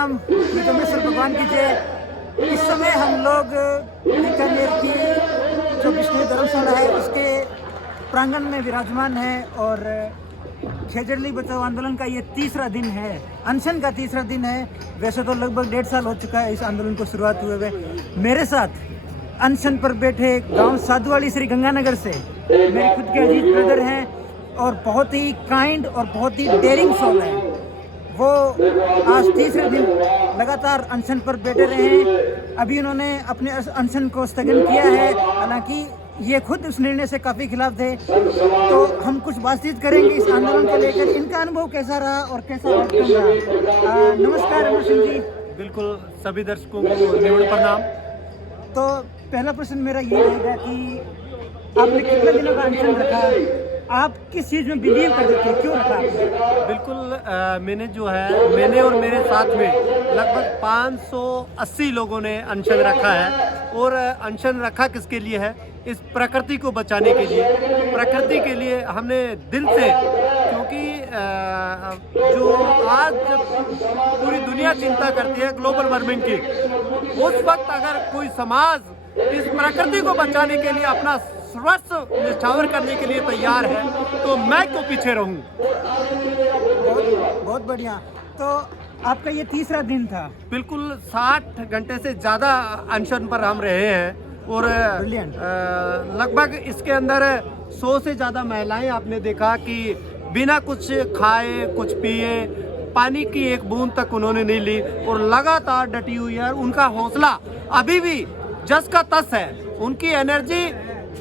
राम, विक्रमेश्वर भगवान की जय। इस समय हम लोग बीकानेर की जो विष्णु धर्मशाला है उसके प्रांगण में विराजमान है और खेजड़ली बचाओ आंदोलन का ये तीसरा दिन है, अनशन का तीसरा दिन है। वैसे तो लगभग 1.5 साल हो चुका है इस आंदोलन को शुरुआत हुए हुए। मेरे साथ अनशन पर बैठे गांव साधुवाली श्री गंगानगर से मेरे खुद के अजीज ब्रदर हैं और बहुत ही काइंड और बहुत ही डेयरिंग सोल है। वो आज तीसरे दिन लगातार अनशन पर बैठे रहे हैं। अभी उन्होंने अपने अनशन को स्थगन किया है, हालांकि ये खुद उस निर्णय से काफ़ी खिलाफ थे। तो हम कुछ बातचीत करेंगे इस आंदोलन को लेकर, इनका अनुभव कैसा रहा और कैसा आउटकम रहा। नमस्कार अमर सिंह जी। बिल्कुल, सभी दर्शकों को निवड़ प्रणाम। तो पहला प्रश्न मेरा ये रहेगा कि आपने कितने दिनों का अनशन रखा, आप किस चीज़ में बिलीव करते थे, क्यों रखा आपने? बिल्कुल, मैंने और मेरे साथ में लगभग 580 लोगों ने अनशन रखा है। और अनशन रखा किसके लिए है? इस प्रकृति को बचाने के लिए। प्रकृति के लिए हमने दिल से, क्योंकि जो आज पूरी दुनिया चिंता करती है ग्लोबल वार्मिंग की, उस वक्त अगर कोई समाज इस प्रकृति को बचाने के लिए अपना सर्वस्व निछावर करने के लिए तैयार है तो मैं क्यों पीछे रहूं। बहुत बढ़िया। तो आपका ये तीसरा दिन था। बिल्कुल, 60 घंटे से ज़्यादा अनशन पर हम रहे हैं और लगभग इसके अंदर 100 से ज़्यादा महिलाएं आपने देखा कि बिना कुछ खाए कुछ पिए पानी की एक बूंद तक उन्होंने नहीं ली और लगातार डटी हुई है। उनका हौसला अभी भी जस का तस है, उनकी एनर्जी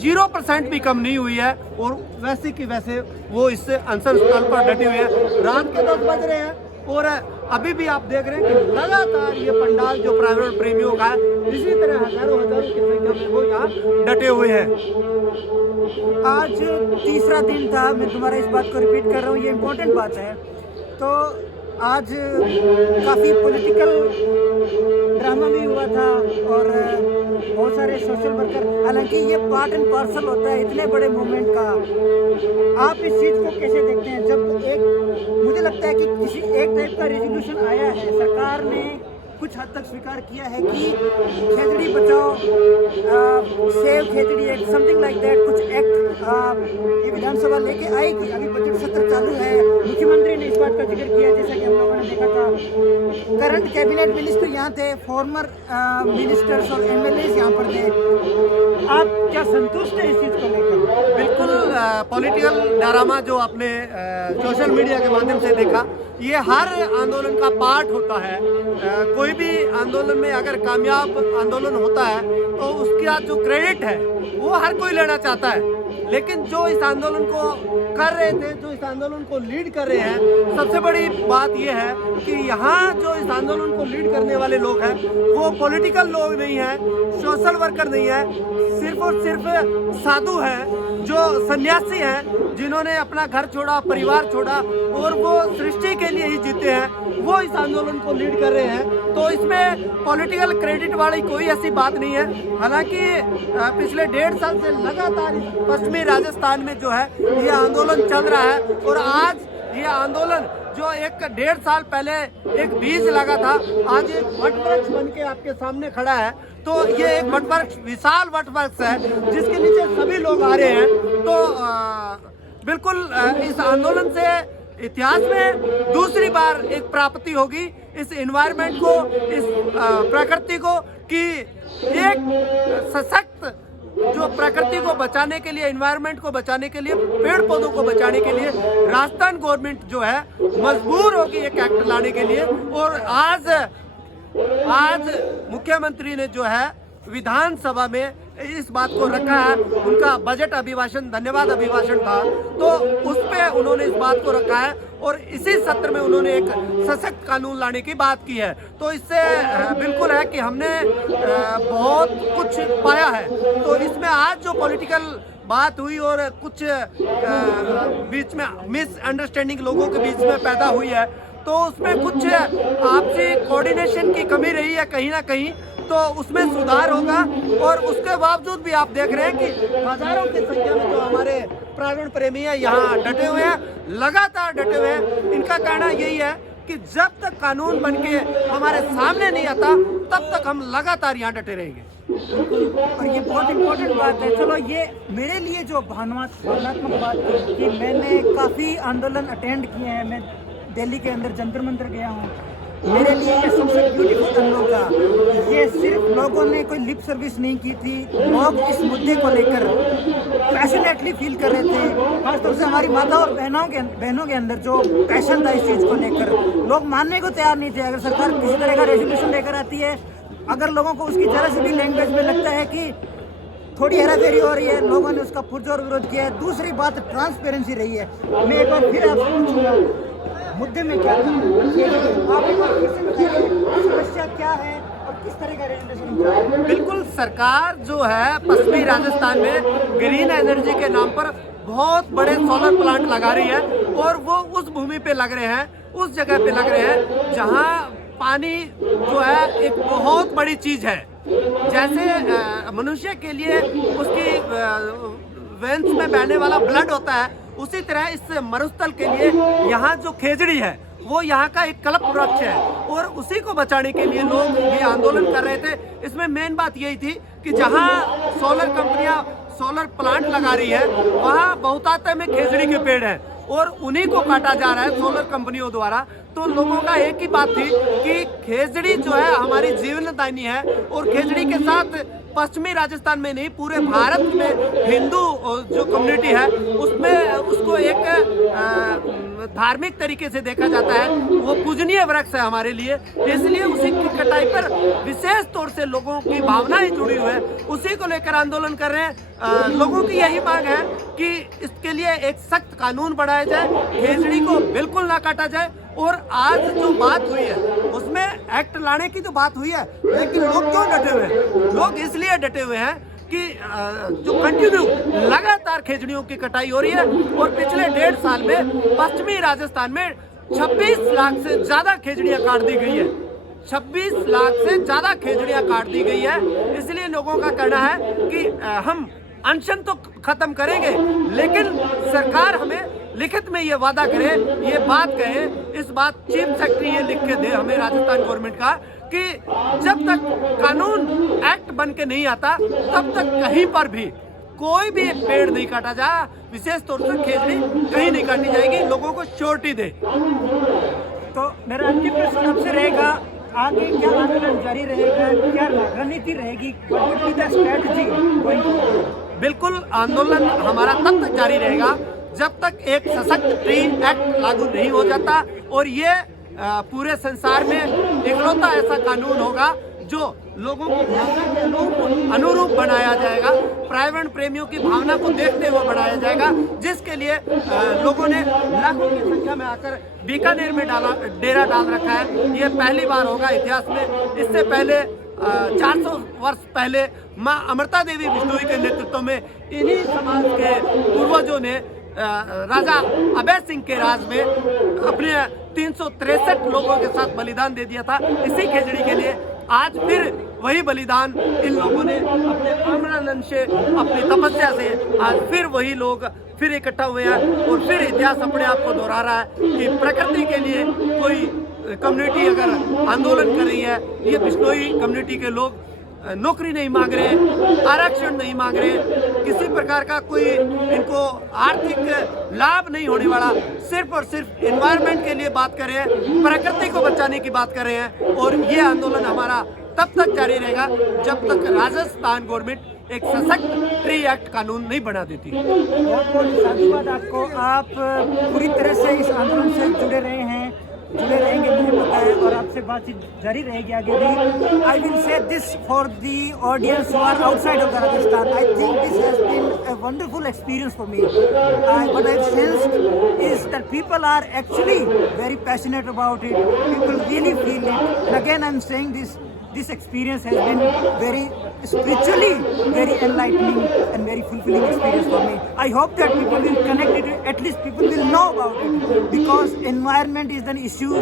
0% भी कम नहीं हुई है और वैसे की वैसे वो इससे अनशन स्थल पर डटी हुई है। रात के 10 बज रहे हैं और अभी भी आप देख रहे हैं कि लगातार ये पंडाल जो पर्यावरण प्रेमियों का है, इसी तरह हजारों की संख्या में वो यहाँ डटे हुए हैं। आज तीसरा दिन था, मैं तुम्हारा इस बात को रिपीट कर रहा हूँ, ये इम्पोर्टेंट बात है। तो आज काफ़ी पॉलिटिकल ड्रामा भी हुआ था और बहुत सारे सोशल वर्कर, हालांकि ये पार्ट एंड पार्सल होता है इतने बड़े मूवमेंट का। आप इस चीज़ को कैसे देखते हैं? जब एक मुझे लगता है कि किसी एक टाइप का रेजोल्यूशन आया है, सरकार ने कुछ हद तक स्वीकार किया है कि खेजड़ी बचाओ, सेव खेजड़ी एक्ट, समथिंग लाइक दैट, कुछ एक्ट ये विधानसभा लेके आएगी। अभी बजट सत्र चालू है, मुख्यमंत्री ने इस बात का जिक्र किया, जैसा कि हम लोगों ने देखा था। करंट कैबिनेट मिनिस्टर यहाँ थे, फॉर्मर मिनिस्टर्स और एमएलए यहाँ पर थे। आप क्या संतुष्ट हैं इस चीज़ को लेकर? बिल्कुल, पॉलिटिकल ड्रामा जो आपने सोशल मीडिया के माध्यम से देखा, ये हर आंदोलन का पार्ट होता है। कोई भी आंदोलन में अगर कामयाब आंदोलन होता है तो उसका जो क्रेडिट है वो हर कोई लेना चाहता है, लेकिन जो इस आंदोलन को कर रहे थे, जो इस आंदोलन को लीड कर रहे हैं, सबसे बड़ी बात यह है कि यहाँ जो इस आंदोलन को लीड करने वाले लोग हैं वो पॉलिटिकल लोग नहीं हैं, सोशल वर्कर नहीं है, सिर्फ और सिर्फ साधु हैं, जो सन्यासी हैं, जिन्होंने अपना घर छोड़ा, परिवार छोड़ा और वो सृष्टि के लिए ही जीते हैं, वो इस आंदोलन को लीड कर रहे हैं। तो इसमें पॉलिटिकल क्रेडिट वाली कोई ऐसी बात नहीं है। हालांकि पिछले 1.5 साल से लगातार पश्चिमी राजस्थान में जो है ये आंदोलन चल रहा है और आज ये आंदोलन जो 1.5 साल पहले एक बीज लगा था, आज एक वटवृक्ष बन के आपके सामने खड़ा है। तो ये एक वटवृक्ष, विशाल वटवृक्ष है जिसके नीचे सभी लोग आ रहे हैं। तो बिल्कुल इस आंदोलन से इतिहास में दूसरी बार एक प्राप्ति होगी इस एनवायरनमेंट को, इस प्रकृति को, कि एक सशक्त जो प्रकृति को बचाने के लिए, एनवायरनमेंट को बचाने के लिए, पेड़ पौधों को बचाने के लिए राजस्थान गवर्नमेंट जो है मजबूर होगी एक एक्ट लाने के लिए। और आज मुख्यमंत्री ने जो है विधानसभा में इस बात को रखा है, उनका बजट अभिभाषण, धन्यवाद अभिभाषण था, तो उस पे उन्होंने इस बात को रखा है और इसी सत्र में उन्होंने एक सशक्त कानून लाने की बात की है। तो इससे बिल्कुल है कि हमने बहुत कुछ पाया है। तो इसमें आज जो पॉलिटिकल बात हुई और कुछ बीच में मिसअंडरस्टैंडिंग लोगों के बीच में पैदा हुई है, तो उसमें कुछ आपसी कोऑर्डिनेशन की कमी रही है कहीं ना कहीं, तो उसमें सुधार होगा। और उसके बावजूद भी आप देख रहे हैं कि हजारों की संख्या में जो हमारे पर्यावरण प्रेमी है यहाँ डटे हुए हैं, लगातार डटे हुए हैं। इनका कहना यही है कि जब तक कानून बनके हमारे सामने नहीं आता तब तक हम लगातार यहाँ डटे रहेंगे। और ये बहुत इम्पोर्टेंट बात है। चलो, ये मेरे लिए जो भावनात्मक बात है कि मैंने काफ़ी आंदोलन अटेंड किए हैं। मैं दिल्ली के अंदर जंतर मंतर गया हूँ। मेरे लिए ये सबसे ब्यूटीफुल अनुभव था। ये सिर्फ लोगों ने कोई लिप सर्विस नहीं की थी, लोग इस मुद्दे को लेकर पैशनेटली फील कर रहे थे। खासतौर से हमारी माता और बहनों के अंदर जो पैशन था इस चीज़ को लेकर, लोग मानने को तैयार नहीं थे। अगर सरकार किसी तरह का रेजोल्यूशन लेकर आती है, अगर लोगों को उसकी जरा से भी लैंग्वेज में लगता है कि थोड़ी हेराफेरी हो रही है, लोगों ने उसका पुरजोर विरोध किया है। दूसरी बात ट्रांसपेरेंसी रही है। मैं एक बार फिर आपसे पूछूंगा, मुद्दे में क्या था, आप एक बार फिर से बताइए समस्या क्या है और किस तरह का रेजोल्यूशन? बिल्कुल, सरकार जो है पश्चिमी राजस्थान में ग्रीन एनर्जी के नाम पर बहुत बड़े सोलर प्लांट लगा रही है, और वो उस भूमि पे लग रहे हैं, उस जगह पे लग रहे हैं जहां पानी जो है एक बहुत बड़ी चीज है। जैसे मनुष्य के लिए उसकी वेंस में बहने वाला ब्लड होता है, उसी तरह इस मरुस्थल के लिए यहाँ जो खेजड़ी है वो यहाँ का एक कल्प वृक्ष है, और उसी को बचाने के लिए लोग ये आंदोलन कर रहे थे। इसमें मेन बात यही थी कि जहाँ सोलर कंपनियां सोलर प्लांट लगा रही है वहाँ बहुतायत में खेजड़ी के पेड़ हैं, और उन्हीं को काटा जा रहा है सोलर कंपनियों द्वारा। तो लोगों का एक ही बात थी कि खेजड़ी जो है हमारी जीवनदायिनी है, और खेजड़ी के साथ पश्चिमी राजस्थान में नहीं पूरे भारत में हिंदू जो कम्युनिटी है उसमें उसको एक धार्मिक तरीके से देखा जाता है। वो पूजनीय वृक्ष है हमारे लिए, इसलिए उसी की कटाई पर विशेष तौर से लोगों की भावनाएं जुड़ी हुई है, उसी को लेकर आंदोलन कर रहे हैं। लोगों की यही मांग है कि इसके लिए एक सख्त कानून बनाया जाए, खेजड़ी को बिल्कुल ना काटा जाए। और आज जो बात हुई है उसमें एक्ट लाने की तो बात हुई है, लेकिन लोग क्यों डटे हुए हैं? लोग इसलिए डटे हुए हैं कि जो कंटिन्यू लगातार खेजड़ियों की कटाई हो रही है, और पिछले 1.5 साल में पश्चिमी राजस्थान में 26 लाख से ज्यादा खेजड़ियां काट दी गई है। 26 लाख से ज्यादा खेजड़ियां काट दी गई है। इसलिए लोगों का कहना है कि हम अनशन तो खत्म करेंगे, लेकिन सरकार हमें लिखित में ये वादा करे, ये बात कहे, इस बात चीफ सेक्रेटरी ये लिख के दे हमें राजस्थान गवर्नमेंट का, कि जब तक कानून एक्ट बन के नहीं आता तब तक कहीं पर भी कोई भी पेड़ नहीं काटा जा, विशेष तौर से खेजड़ी कहीं नहीं काटी जाएगी। लोगों को श्योरिटी दे। तो मेरा अंतिम प्रश्न आपसे रहेगा, आगे क्या आंदोलन जारी रहेगा, क्या रणनीति रहेगी, what will be the strategy going forward? बिल्कुल, आंदोलन हमारा तब तक जारी रहेगा जब तक एक सशक्त ट्री एक्ट लागू नहीं हो जाता, और ये पूरे संसार में इकलौता ऐसा कानून होगा जो लोगों की भावना के अनुरूप बनाया जाएगा, पर्यावरण प्रेमियों की भावना को देखते हुए बनाया जाएगा, जिसके लिए लोगों ने लाखों की संख्या में आकर बीकानेर में डेरा डाल रखा है। ये पहली बार होगा इतिहास में। इससे पहले 400 वर्ष पहले माँ अमृता देवी बिश्नोई के नेतृत्व में इन्हीं समाज के पूर्वजों ने राजा अभय सिंह के राज में अपने 363 लोगों के साथ बलिदान दे दिया था इसी खेजड़ी के लिए। आज फिर वही बलिदान इन लोगों ने अपने आमरण से, अपनी तपस्या से आज फिर वही लोग फिर इकट्ठा हुए हैं, और फिर इतिहास अपने आप को दोहरा रहा है कि प्रकृति के लिए कोई कम्युनिटी अगर आंदोलन कर रही है, ये बिश्नोई कम्युनिटी के लोग नौकरी नहीं मांग रहे, आरक्षण नहीं मांग रहे, किसी प्रकार का कोई इनको आर्थिक लाभ नहीं होने वाला, सिर्फ और सिर्फ एनवायरनमेंट के लिए बात कर रहे हैं, प्रकृति को बचाने की बात कर रहे हैं। और ये आंदोलन हमारा तब तक जारी रहेगा जब तक राजस्थान गवर्नमेंट एक सशक्त ट्री एक्ट कानून नहीं बना देती। बहुत बहुत साधुवाद आपको। आप पूरी तरह से इस आंदोलन से जुड़े रहेंगे मुझे पता है, और आपसे बातचीत जारी रहेगी आगे भी। I will say this for the audience who are outside of Rajasthan, I think this has been a wonderful experience for me. What I've sensed is that people are actually very passionate about it. People really feel it. And again, I'm saying this experience has been very spiritually very enlightening and very fulfilling experience for me. I hope that people will connect it, at least people will know about it, because environment is an issue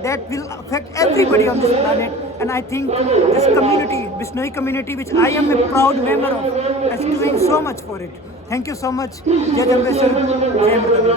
that will affect everybody on this planet. And I think this community, Bishnoi community, which I am a proud member of, is doing so much for it. Thank you so much. Jai Jambesar, Jai Murali.